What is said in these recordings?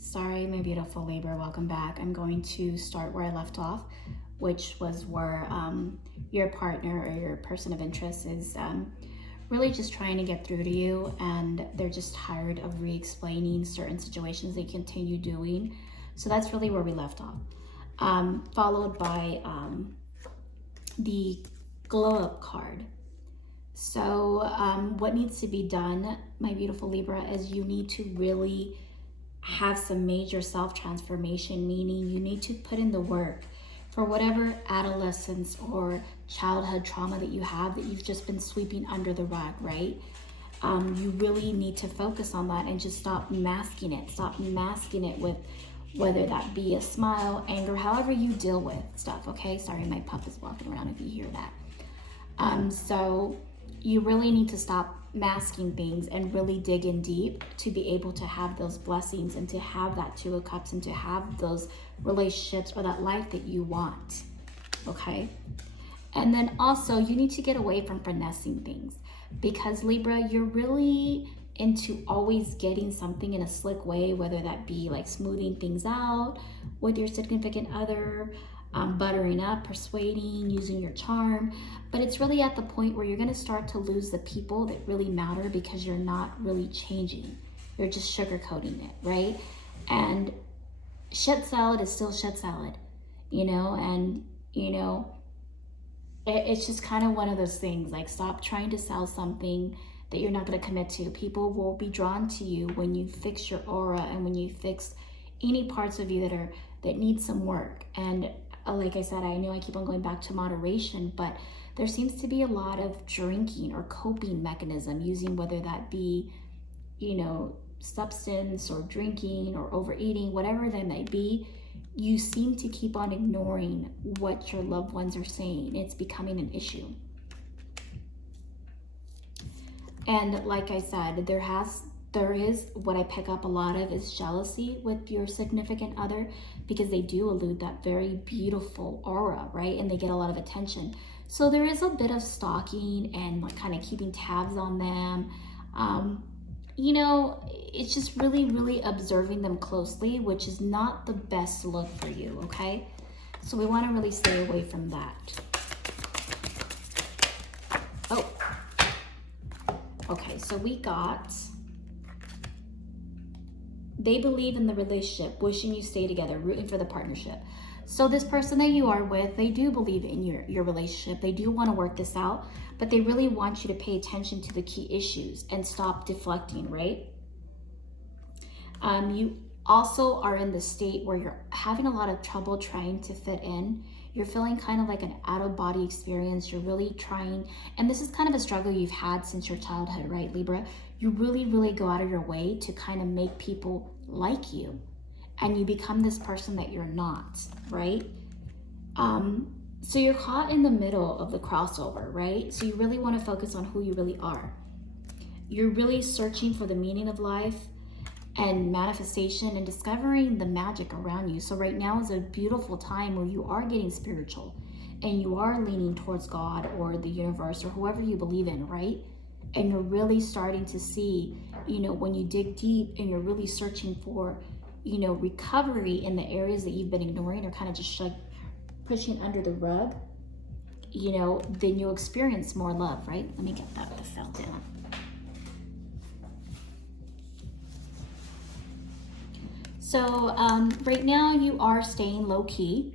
Sorry, my beautiful Libra, welcome back. I'm going to start where I left off, which was where your partner or your person of interest is really just trying to get through to you, and they're just tired of re-explaining certain situations they continue doing. So that's really where we left off, followed by the glow up card. So what needs to be done, my beautiful Libra, is you need to really have some major self-transformation, meaning you need to put in the work for whatever adolescence or childhood trauma that you have that you've just been sweeping under the rug, right? You really need to focus on that and just stop masking it. Stop masking it with whether that be a smile, anger, however you deal with stuff, okay? Sorry, my pup is walking around if you hear that. So you really need to stop masking things and really dig in deep to be able to have those blessings and to have that Two of Cups and to have those relationships or that life that you want, okay? And then also you need to get away from finessing things, because Libra, you're really into always getting something in a slick way, whether that be like smoothing things out with your significant other, buttering up, persuading, using your charm. But it's really at the point where you're going to start to lose the people that really matter because you're not really changing. You're just sugarcoating it, right? And shit salad is still shit salad, you know? And, you know, it's just kind of one of those things. Like, stop trying to sell something that you're not going to commit to. People will be drawn to you when you fix your aura and when you fix any parts of you that need some work. And like I said, I know I keep on going back to moderation, but there seems to be a lot of drinking or coping mechanism using, whether that be, you know, substance or drinking or overeating, whatever that may be. You seem to keep on ignoring what your loved ones are saying. It's becoming an issue. And like I said, there is what I pick up a lot of is jealousy with your significant other, because they do elude that very beautiful aura, right? And they get a lot of attention. So there is a bit of stalking and like kind of keeping tabs on them. You know, it's just really, really observing them closely, which is not the best look for you, okay? So we want to really stay away from that. Oh, okay, so we got, they believe in the relationship, wishing you stay together, rooting for the partnership. So this person that you are with, they do believe in your relationship. They do want to work this out, but they really want you to pay attention to the key issues and stop deflecting, right? You also are in the state where you're having a lot of trouble trying to fit in. You're feeling kind of like an out-of-body experience. You're really trying, and this is kind of a struggle you've had since your childhood, right, Libra? You really, really go out of your way to kind of make people like you, and you become this person that you're not, right? So you're caught in the middle of the crossover, right? So you really want to focus on who you really are. You're really searching for the meaning of life and manifestation and discovering the magic around you. So right now is a beautiful time where you are getting spiritual and you are leaning towards God or the universe or whoever you believe in, right? And you're really starting to see, you know, when you dig deep and you're really searching for, you know, recovery in the areas that you've been ignoring or kind of just like pushing under the rug, you know, then you'll experience more love, right? Let me get that fell down. So right now you are staying low key.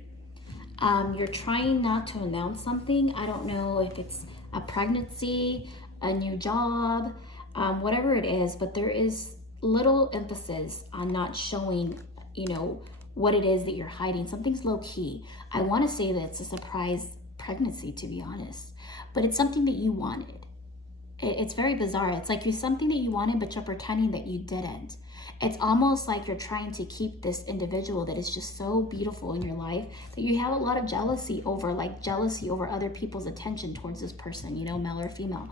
You're trying not to announce something. I don't know if it's a pregnancy, a new job, whatever it is, but there is little emphasis on not showing, you know, what it is that you're hiding. Something's low key. I want to say that it's a surprise pregnancy, to be honest, but it's something that you wanted. It's very bizarre. It's like you're something that you wanted, but you're pretending that you didn't. It's almost like you're trying to keep this individual that is just so beautiful in your life that you have a lot of jealousy over, like jealousy over other people's attention towards this person, you know, male or female.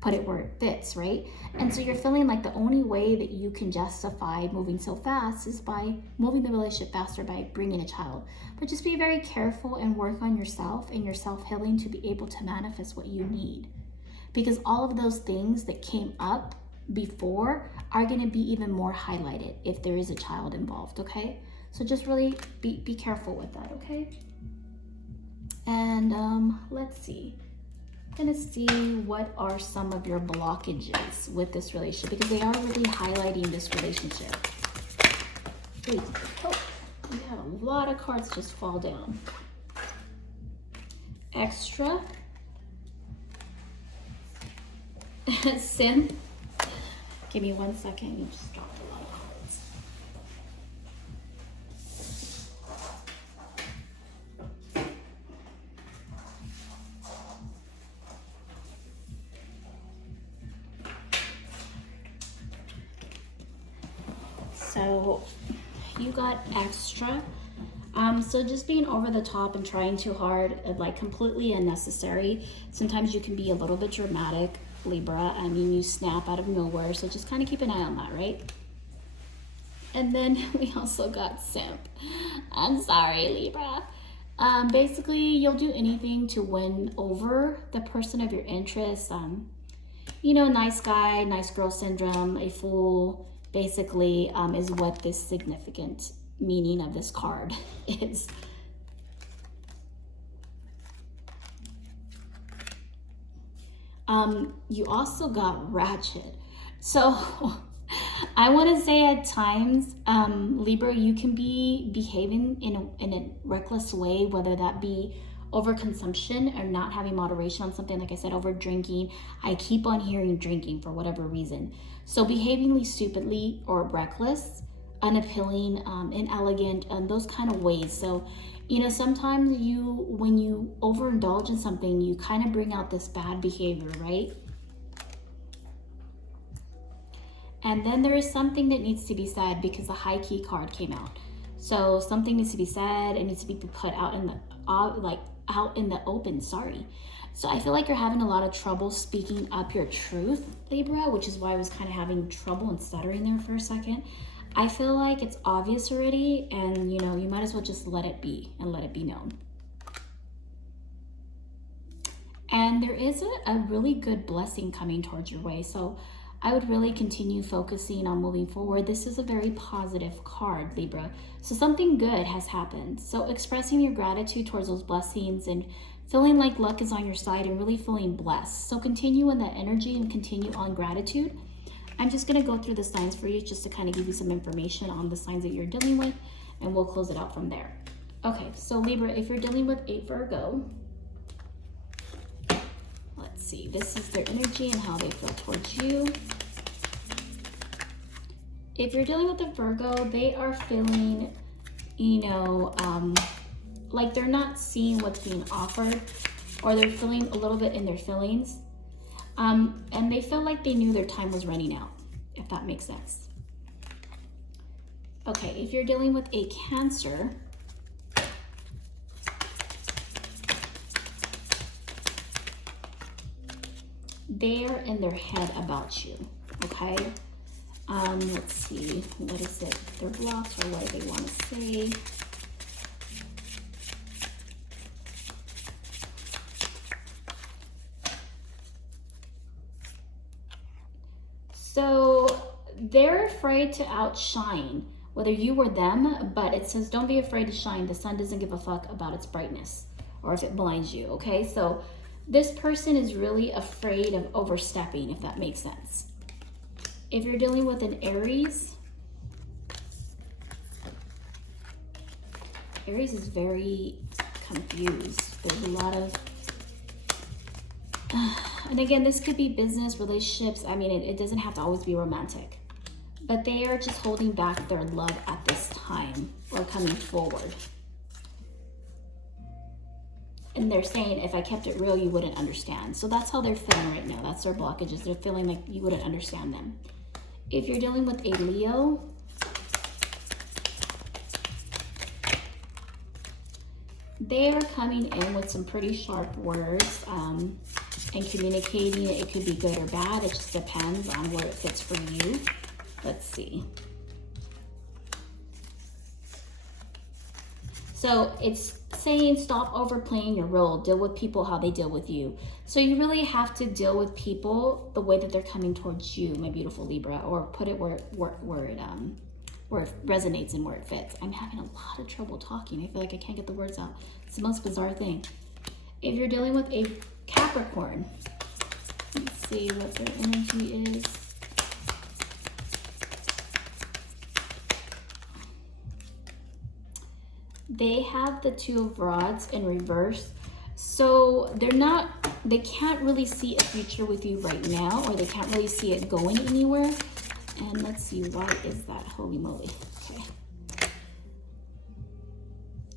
Put it where it fits, right? And so you're feeling like the only way that you can justify moving so fast is by moving the relationship faster by bringing a child. But just be very careful and work on yourself and your self-healing to be able to manifest what you need. Because all of those things that came up before are going to be even more highlighted if there is a child involved, okay? So just really be careful with that, okay? And let's see. I'm gonna see what are some of your blockages with this relationship, because they are really highlighting this relationship. Wait, oh, we had a lot of cards just fall down. Extra. Sin. Give me 1 second, you just dropped a lot of cards. So you got extra. So just being over the top and trying too hard, like completely unnecessary. Sometimes you can be a little bit dramatic, Libra. I mean, you snap out of nowhere. So just kind of keep an eye on that, right? And then we also got simp. I'm sorry, Libra. Basically, you'll do anything to win over the person of your interest. You know, nice guy, nice girl syndrome, a fool, basically, is what this significant meaning of this card is. You also got ratchet. So I want to say at times, Libra, you can be behaving in a reckless way, whether that be overconsumption or not having moderation on something. Like I said, over drinking. I keep on hearing drinking for whatever reason. So behavingly stupidly or reckless, unappealing, inelegant, those kind of ways. So, you know, sometimes when you overindulge in something, you kind of bring out this bad behavior, right? And then there is something that needs to be said, because the high key card came out. So something needs to be said. It needs to be put out in the out in the open. Sorry. So I feel like you're having a lot of trouble speaking up your truth, Libra, which is why I was kind of having trouble and stuttering there for a second. I feel like it's obvious already, and you know, you might as well just let it be and let it be known. And there is a really good blessing coming towards your way. So I would really continue focusing on moving forward. This is a very positive card, Libra. So something good has happened. So expressing your gratitude towards those blessings and feeling like luck is on your side and really feeling blessed. So continue in that energy and continue on gratitude. I'm just going to go through the signs for you just to kind of give you some information on the signs that you're dealing with, and we'll close it out from there. Okay, so Libra, if you're dealing with a Virgo, let's see, this is their energy and how they feel towards you. If you're dealing with a Virgo, they are feeling, you know, like they're not seeing what's being offered, or they're feeling a little bit in their feelings. And they felt like they knew their time was running out, if that makes sense. Okay, if you're dealing with a Cancer, they are in their head about you, okay? Let's see, what is it? Their blocks, or what do they want to say? So they're afraid to outshine, whether you or them, but it says don't be afraid to shine. The sun doesn't give a fuck about its brightness or if it blinds you, okay? So this person is really afraid of overstepping, if that makes sense. If you're dealing with an Aries, Aries is very confused. There's a lot of and again, this could be business, relationships. I mean, it doesn't have to always be romantic. But they are just holding back their love at this time, or coming forward. And they're saying, if I kept it real, you wouldn't understand. So that's how they're feeling right now. That's their blockages. They're feeling like you wouldn't understand them. If you're dealing with a Leo, they are coming in with some pretty sharp words. And communicating, it could be good or bad. It just depends on where it fits for you. Let's see. So it's saying stop overplaying your role. Deal with people how they deal with you. So you really have to deal with people the way that they're coming towards you, my beautiful Libra, or put it where it resonates and where it fits. I'm having a lot of trouble talking. I feel like I can't get the words out. It's the most bizarre thing. If you're dealing with a Capricorn, let's see what their energy is. They have the Two of Rods in reverse. So they can't really see a future with you right now, or they can't really see it going anywhere. And let's see, why is that? Holy moly. Okay.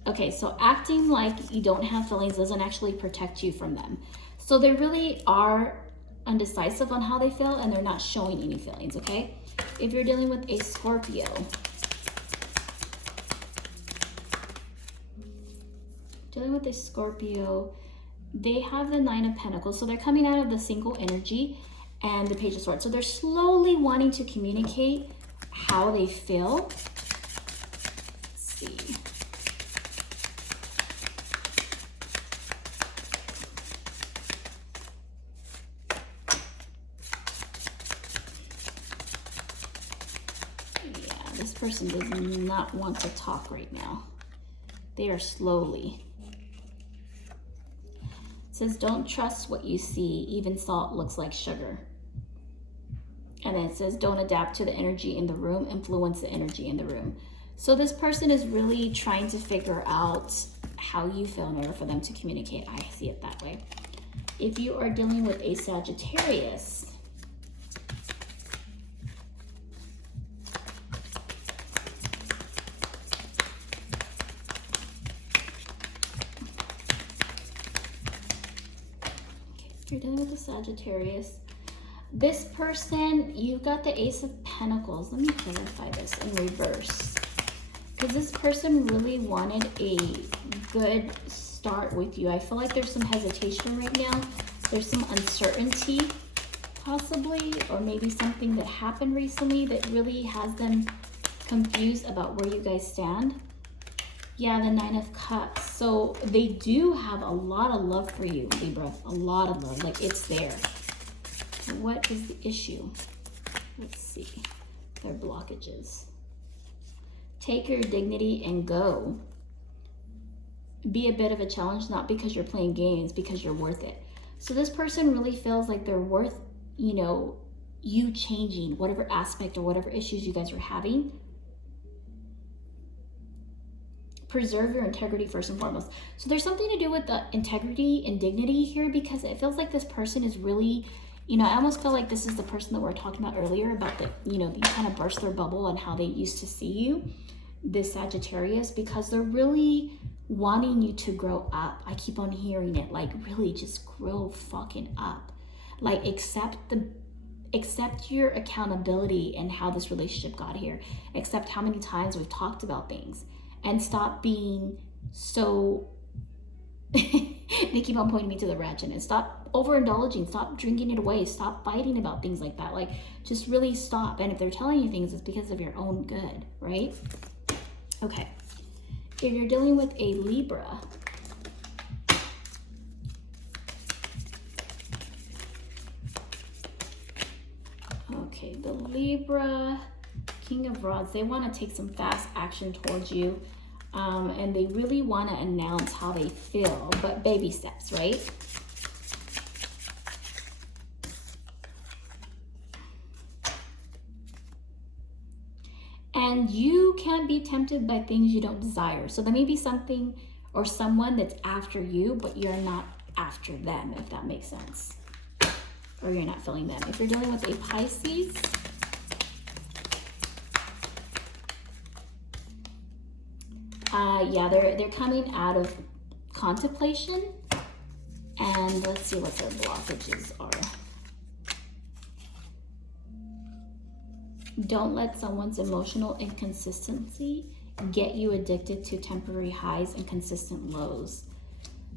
Okay, so acting like you don't have feelings doesn't actually protect you from them. So they really are undecisive on how they feel, and they're not showing any feelings, okay? If you're dealing with a Scorpio, they have the Nine of Pentacles. So they're coming out of the single energy and the Page of Swords. So they're slowly wanting to communicate how they feel. Let's see. Yeah, this person does not want to talk right now. They are slowly. It says, don't trust what you see. Even salt looks like sugar. And then it says, don't adapt to the energy in the room. Influence the energy in the room. So this person is really trying to figure out how you feel in order for them to communicate. I see it that way. If you are dealing with a Sagittarius, you're dealing with a Sagittarius. This person, you've got the Ace of Pentacles. Let me clarify this in reverse. Because this person really wanted a good start with you. I feel like there's some hesitation right now. There's some uncertainty, possibly, or maybe something that happened recently that really has them confused about where you guys stand. Yeah, the Nine of Cups. So they do have a lot of love for you, Libra. A lot of love. Like, it's there. What is the issue? Let's see. Their blockages. Take your dignity and go. Be a bit of a challenge, not because you're playing games, because you're worth it. So this person really feels like they're worth, you know, you changing whatever aspect or whatever issues you guys are having. Preserve your integrity first and foremost. So there's something to do with the integrity and dignity here, because it feels like this person is really, you know, I almost feel like this is the person that we were talking about earlier about the, you know, you kind of burst their bubble and how they used to see you, this Sagittarius, because they're really wanting you to grow up. I keep on hearing it, like, really just grow fucking up. Like, accept your accountability and how this relationship got here. Accept how many times we've talked about things. And stop being so, they keep on pointing me to the ratchetness. Stop overindulging, stop drinking it away, stop fighting about things like that. Like, just really stop. And if they're telling you things, it's because of your own good, right? Okay. If you're dealing with a Libra, okay, the Libra, King of Rods, they want to take some fast action towards you, and they really want to announce how they feel, but baby steps, right? And you can't be tempted by things you don't desire. So there may be something or someone that's after you, but you're not after them, if that makes sense. Or you're not feeling them. If you're dealing with a Pisces, yeah, they're coming out of contemplation, and let's see what their blockages are. Don't let someone's emotional inconsistency get you addicted to temporary highs and consistent lows.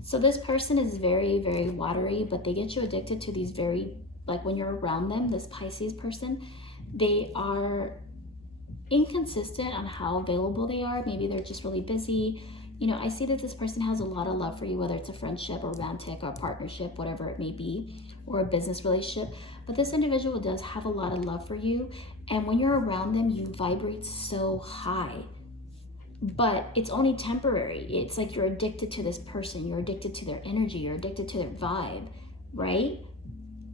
So this person is very, very watery, but they get you addicted to these very, like when you're around them, this Pisces person, they are inconsistent on how available they are. Maybe they're just really busy. You know, I see that this person has a lot of love for you, whether it's a friendship or romantic or partnership, whatever it may be, or a business relationship. But this individual does have a lot of love for you. And when you're around them, you vibrate so high. But it's only temporary. It's like you're addicted to this person. You're addicted to their energy. You're addicted to their vibe, right?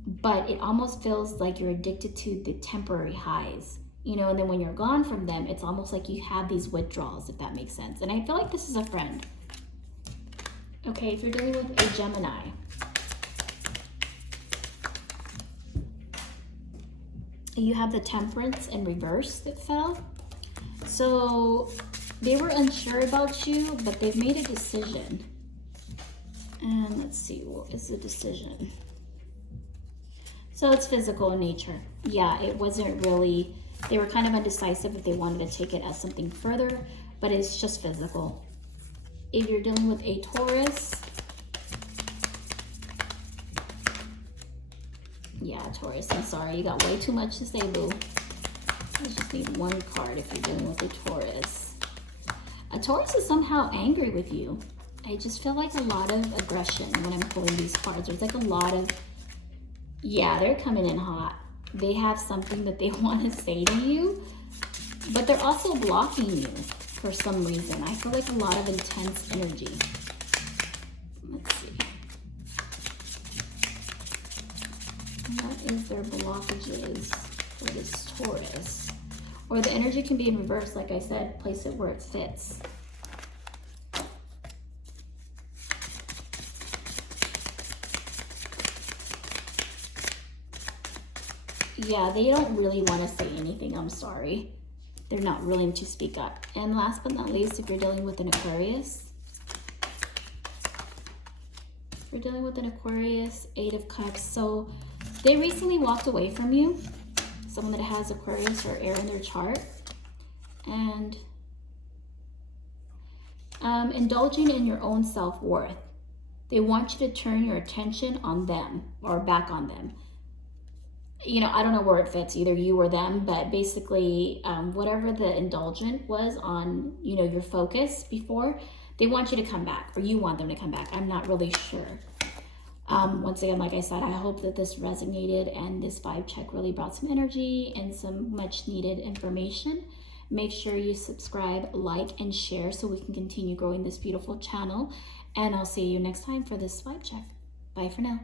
But it almost feels like you're addicted to the temporary highs. You know, and then when you're gone from them, it's almost like you have these withdrawals, if that makes sense. And I feel like this is a friend. Okay, if you're dealing with a Gemini. You have the Temperance in reverse that fell. So they were unsure about you, but they've made a decision. And let's see, what is the decision? So it's physical in nature. Yeah, it wasn't really... They were kind of undecisive if they wanted to take it as something further, but it's just physical. If you're dealing with a Taurus, yeah, Taurus, I'm sorry, you got way too much to say, boo. I just need one card if you're dealing with a Taurus. A Taurus is somehow angry with you. I just feel like a lot of aggression when I'm pulling these cards. There's like a lot of, yeah, they're coming in hot. They have something that they want to say to you, but they're also blocking you for some reason. I feel like a lot of intense energy. Let's see. What is their blockages for this Taurus? Or the energy can be in reverse, like I said, place it where it fits. Yeah, they don't really want to say anything, I'm sorry. They're not willing to speak up. And last but not least, if you're dealing with an Aquarius. If you're dealing with an Aquarius, 8 of Cups. So they recently walked away from you. Someone that has Aquarius or air in their chart. And indulging in your own self-worth. They want you to turn your attention on them or back on them. You know, I don't know where it fits, either you or them, but basically whatever the indulgent was on, you know, your focus before, they want you to come back, or you want them to come back. I'm not really sure. Once again, like I said, I hope that this resonated and this vibe check really brought some energy and some much needed information. Make sure you subscribe, like, and share so we can continue growing this beautiful channel. And I'll see you next time for this vibe check. Bye for now.